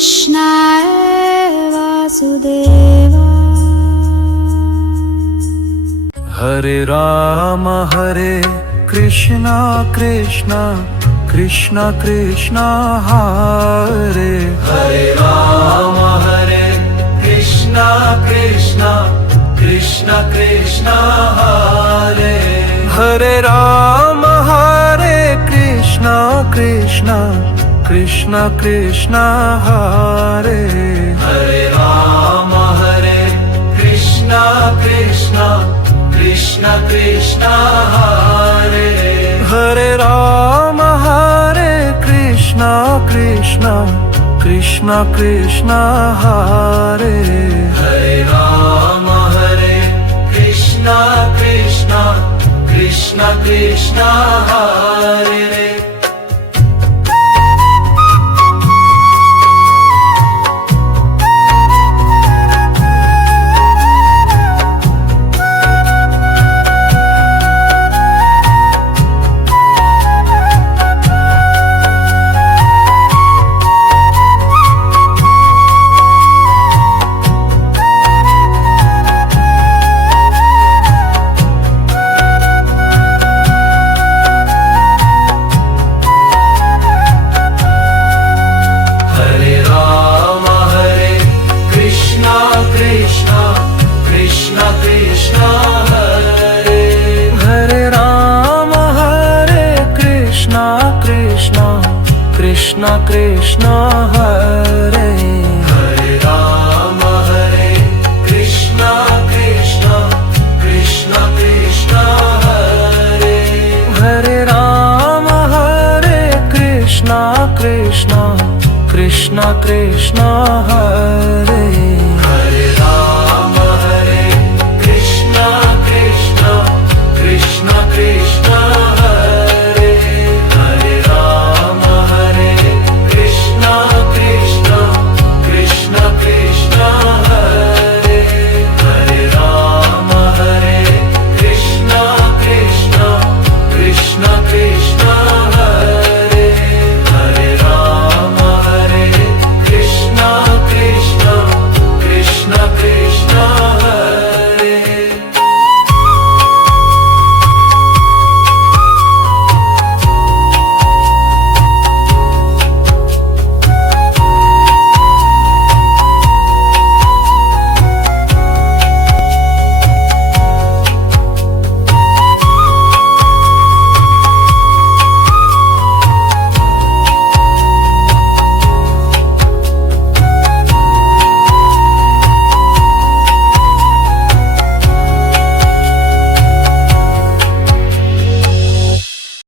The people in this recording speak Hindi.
कृष्णाय वासुदेवाय। हरे कृष्णा कृष्णा कृष्णा कृष्णा हरे हरे राम हरे कृष्णा कृष्णा कृष्णा कृष्णा हरे हरे राम हरे कृष्णा कृष्णा कृष्णा कृष्णा हरे हरे राम हरे कृष्णा कृष्णा कृष्णा कृष्णा हरे हरे राम हरे कृष्णा कृष्णा कृष्णा कृष्णा हरे हरे राम हरे कृष्णा कृष्णा कृष्णा कृष्णा हरे कृष्णा कृष्णा हरे हरे राम हरे कृष्णा कृष्णा कृष्णा कृष्णा हरे हरे राम हरे कृष्णा कृष्णा कृष्णा कृष्णा हरे